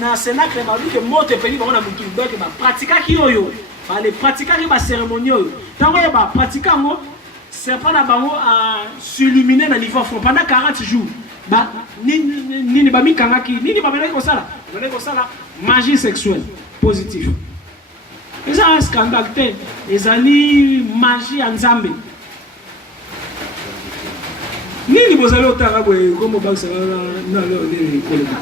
na Sénacle babi que moto peli ba na mutu donc ba pratika ki oyo ba les pratika ki ba cérémonie oyo tango ba pratika ngo c'est pas na bango à s'illuminer na niveau fond pendant 40 jours ba nini ba mi kangaki nini ba bele ko sala magie sexuelle positive. C'est un scandale te ezali magie en Nzambe. Nini bozali otanga boye comme baksa na lo le koleka.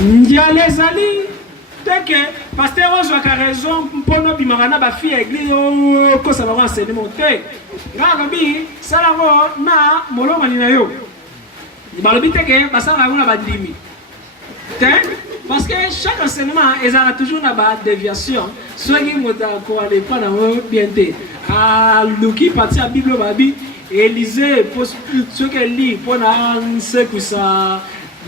Ndiale zali teke pasteur Ozwaka raison mpono bimarana ba fille église ko ça va enseignement te. Ngaka bi sala ko na molonga ni na yo. Balobi teke basala ngona ba dimi. Te parce que chaque enseignement ezala toujours na ba déviation. Soit qui mota ko aller pas na bien te. Ah luki parti à Bible babi Élisée pour ceux qui lit pour na ce que ça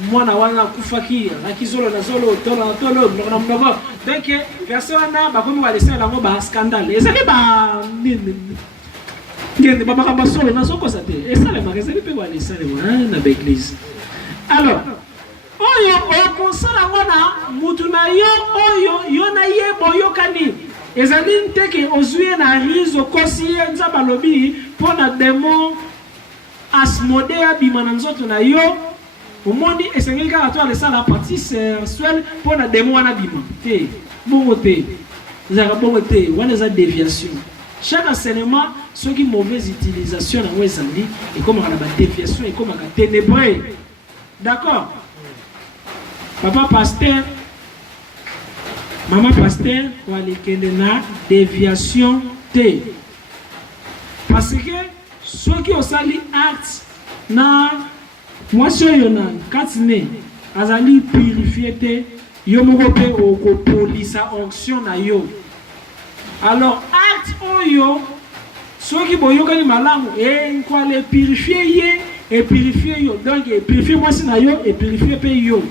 mwana wana kufaki akizolo na zolo tolo na mnogo donc verset wana ba komi wa laisser la ngo ba scandale ezali ba ngende ba makamba solo na soko sa te esale magazine pe wa laisser na l'église. Alors oyo okonsala ngona mutu na yo oyo na yebo yokani ezali nteke ozuye na rizo kosiye nzaba lobi pona démon asmodea bimana nzoto na yo omoni esengeli kaka to alesa la partie sexuelle pona démon wana bima te bongo te zaka bongo te wana za déviation. Chaque enseignement ceux qui mauvaise utilisation na wezali et comme on a ba déviation et comme on ténébreux. D'accord? Papa pasteur maman pasteur wali kende na déviation te parce que ceux qui osali acte na moi soyo na katine azali purifier te yo moko pe ko polisa onction na yo. Alors acte oyo ceux qui boyokani malamu kwa le purifier ye et purifier yo donc purifier moi si na yo et purifier pe yo.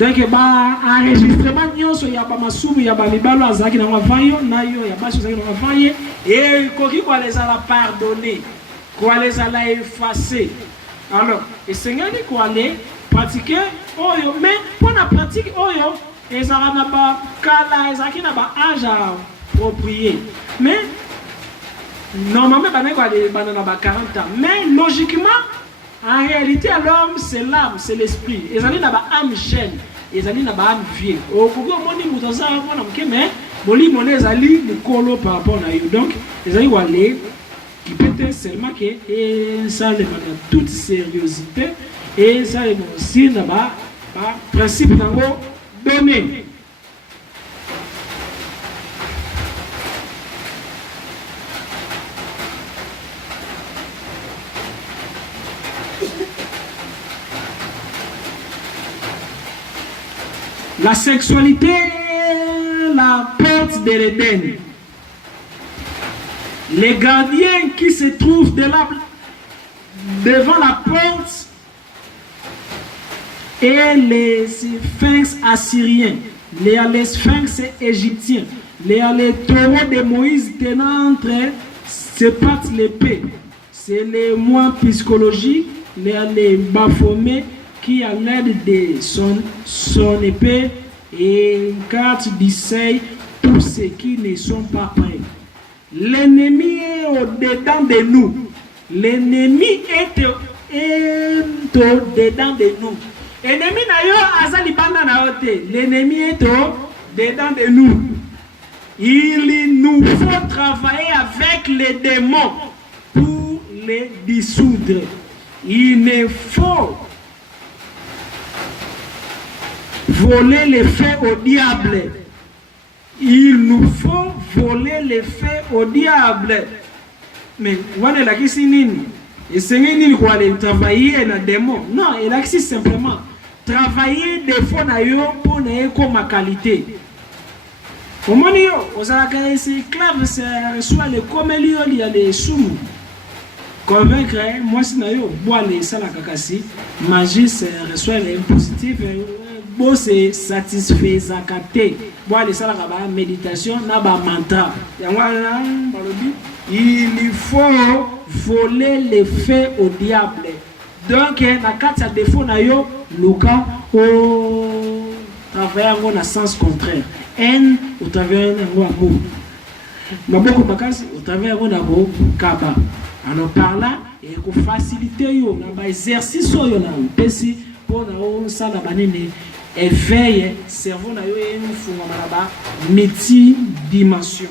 Donc ba enregistrement nyonso ya ba masubu ya ba libalo azaki na vayo na yo ya baso azaki na vaye et koki kwa les ala pardonner kwa les ala effacer. Alors esengani kwa les pratiquer oyo mais pour la pratique oyo ezala na ba kala ezaki na ba âge approprié mais normalement ba na kwa les banana ba 40 ans mais logiquement en réalité l'homme c'est l'âme c'est l'esprit ezali na ba âme jeune ezali na ba âme vieille okuko moni mutaza mona mkeme boli mona ezali mukolo par rapport na yo donc ezali wale qui peut-être seulement que et ça le dans toute sérieuxité et ça le aussi na ba principe nango donné. La sexualité, la porte de l'Éden. Les gardiens qui se trouvent devant la porte et les sphinx assyriens, les sphinx égyptiens, les taureaux de Moïse tenant entre ses pattes l'épée. C'est les moines psychologiques, les Baphomet qui à l'aide de son épée et carte d'essai tous ceux qui ne sont pas prêts. L'ennemi est au-dedans de nous. L'ennemi est au-dedans de nous. L'ennemi na yo azali banda na ote. L'ennemi est au-dedans de nous. Il nous faut travailler avec les démons pour les dissoudre. Il ne faut voler les faits au diable. Il nous faut voler les faits au diable. Mais voilà la question nini. Et c'est nini quoi aller travailler na démon. Non, il a simplement travailler des fois na yo pour na comme qualité. Comment yo osaka c'est clave c'est soit le comelio il y a les sous. Convaincre moi si na yo boire les sala kakasi magie c'est reçoit les positif bon c'est satisfaisant. Boire les salles méditation na ba mantra. Yango balobi il faut voler les faits au diable. Donc, na kati ya défaut na yo, luka au travail dans le sens contraire. Haine au travail dans amour. Maboko makasi au travail dans kaba. Alors par là, et ko faciliter yo na ba exercice yo na pesi pour na on sala banene éveille cerveau na yo e mfunga malaba multidimension.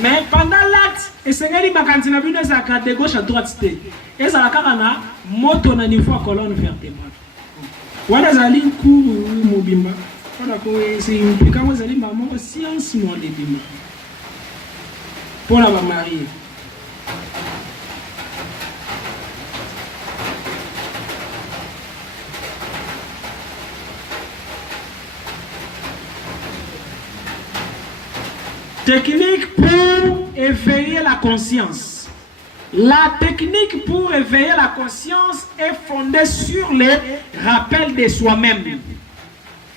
Mais pendant l'acte, et c'est que les macantina bino ça de gauche à droite c'était. Et ça la carana moto na niveau colonne vertébrale. Wana zali ku mobimba. Wana ko c'est impliqué moi zali maman science non de bimba. Pour la mariée. Technique pour éveiller la conscience. La technique pour éveiller la conscience est fondée sur le rappel de soi-même.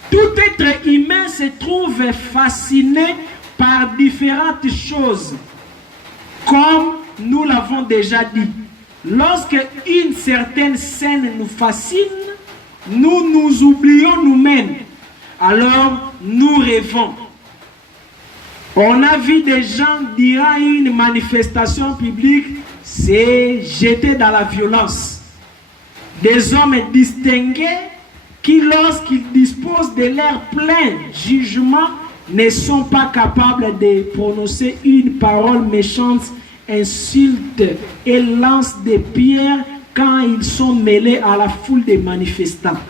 Tout être humain se trouve fasciné par différentes choses. Comme nous l'avons déjà dit, lorsque une certaine scène nous fascine, nous nous oublions nous-mêmes. Alors nous rêvons. On a vu des gens durant une manifestation publique se jeter dans la violence. Des hommes distingués qui, lorsqu'ils disposent de leur plein jugement, ne sont pas capables de prononcer une parole méchante, insulte et lancent des pierres quand ils sont mêlés à la foule des manifestants.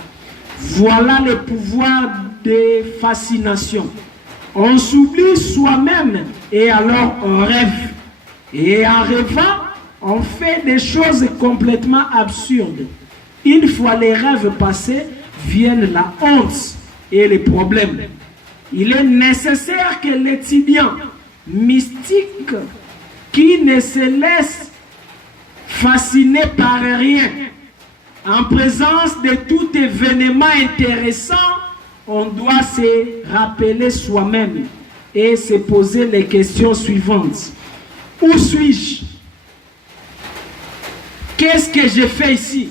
Voilà le pouvoir de fascination. On s'oublie soi-même et alors on rêve. Et en rêvant, on fait des choses complètement absurdes. Une fois les rêves passés, viennent la honte et les problèmes. Il est nécessaire que l'étudiant mystique qui ne se laisse fasciner par rien, en présence de tout événement intéressant, on doit se rappeler soi-même et se poser les questions suivantes. Où suis-je? Qu'est-ce que je fais ici?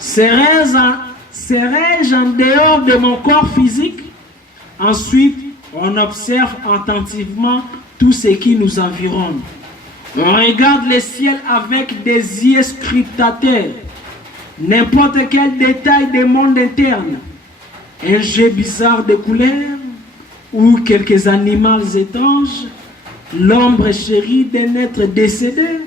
Serais-je en dehors de mon corps physique? Ensuite, on observe attentivement tout ce qui nous environne. On regarde le ciel avec des yeux scrutateurs. N'importe quel détail du monde interne. Un jeu bizarre de couleurs ou quelques animaux étranges, l'ombre chérie d'un être décédé,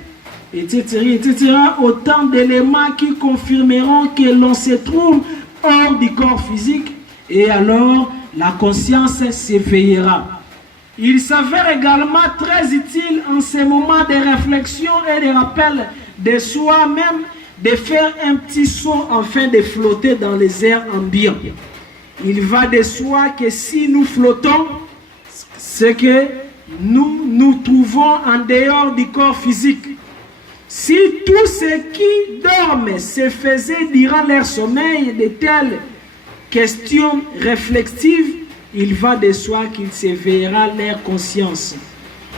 etc. Autant d'éléments qui confirmeront que l'on se trouve hors du corps physique et alors la conscience s'éveillera. Il s'avère également très utile en ces moments de réflexion et de rappel de soi-même de faire un petit saut afin de flotter dans les airs ambiants. Il va de soi que si nous flottons, c'est que nous nous trouvons en dehors du corps physique. Si tous ceux qui dorment se faisaient durant leur sommeil de telles questions réflexives, il va de soi qu'il s'éveillera leur conscience.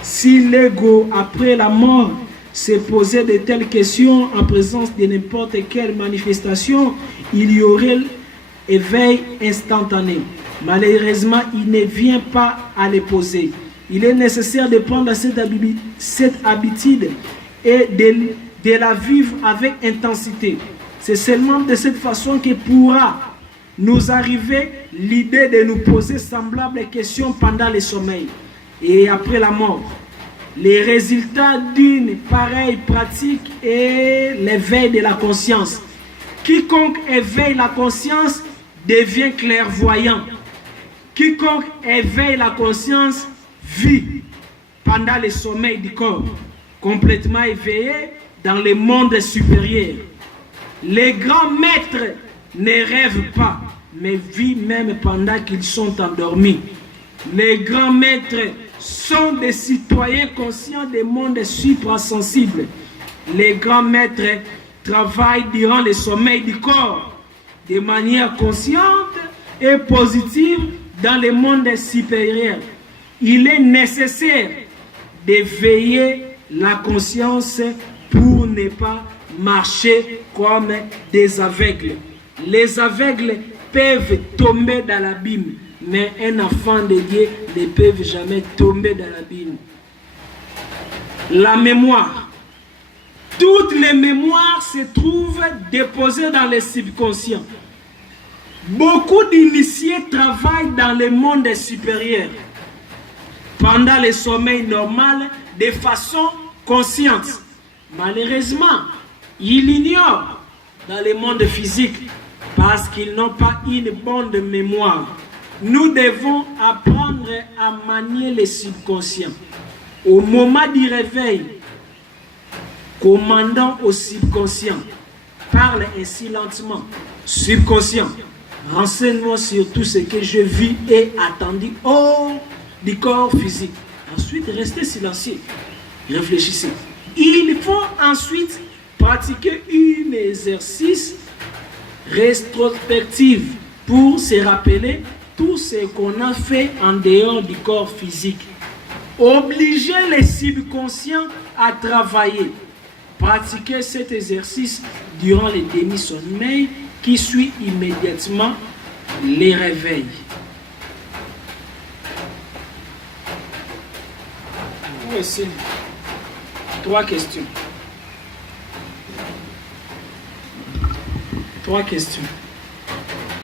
Si l'ego, après la mort, se posait de telles questions en présence de n'importe quelle manifestation, il y aurait éveil instantané. Malheureusement, il ne vient pas à les poser. Il est nécessaire de prendre cette habitude et de la vivre avec intensité. C'est seulement de cette façon que pourra nous arriver l'idée de nous poser semblables questions pendant le sommeil et après la mort. Les résultats d'une pareille pratique est l'éveil de la conscience. Quiconque éveille la conscience devient clairvoyant. Quiconque éveille la conscience vit pendant le sommeil du corps, complètement éveillé dans le monde supérieur. Les grands maîtres ne rêvent pas, mais vivent même pendant qu'ils sont endormis. Les grands maîtres sont des citoyens conscients des mondes suprasensibles. Les grands maîtres travaillent durant le sommeil du corps de manière consciente et positive dans le monde supérieur. Il est nécessaire d'éveiller la conscience pour ne pas marcher comme des aveugles. Les aveugles peuvent tomber dans l'abîme, mais un enfant de Dieu ne peut jamais tomber dans l'abîme. La mémoire. Toutes les mémoires se trouvent déposées dans le subconscient. Beaucoup d'initiés travaillent dans le monde supérieur pendant le sommeil normal de façon consciente. Malheureusement, ils ignorent dans le monde physique parce qu'ils n'ont pas une bonne mémoire. Nous devons apprendre à manier le subconscient. Au moment du réveil, commandant au subconscient, parle ainsi lentement. Subconscient, renseigne-moi sur tout ce que je vis et attendu hors du corps physique. Ensuite, restez silencieux. Réfléchissez. Il faut ensuite pratiquer un exercice rétrospectif pour se rappeler tout ce qu'on a fait en dehors du corps physique. Obliger les subconscients à travailler. Pratiquez cet exercice durant le demi-sommeil qui suit immédiatement les réveils. Voici 3 questions. 3 questions.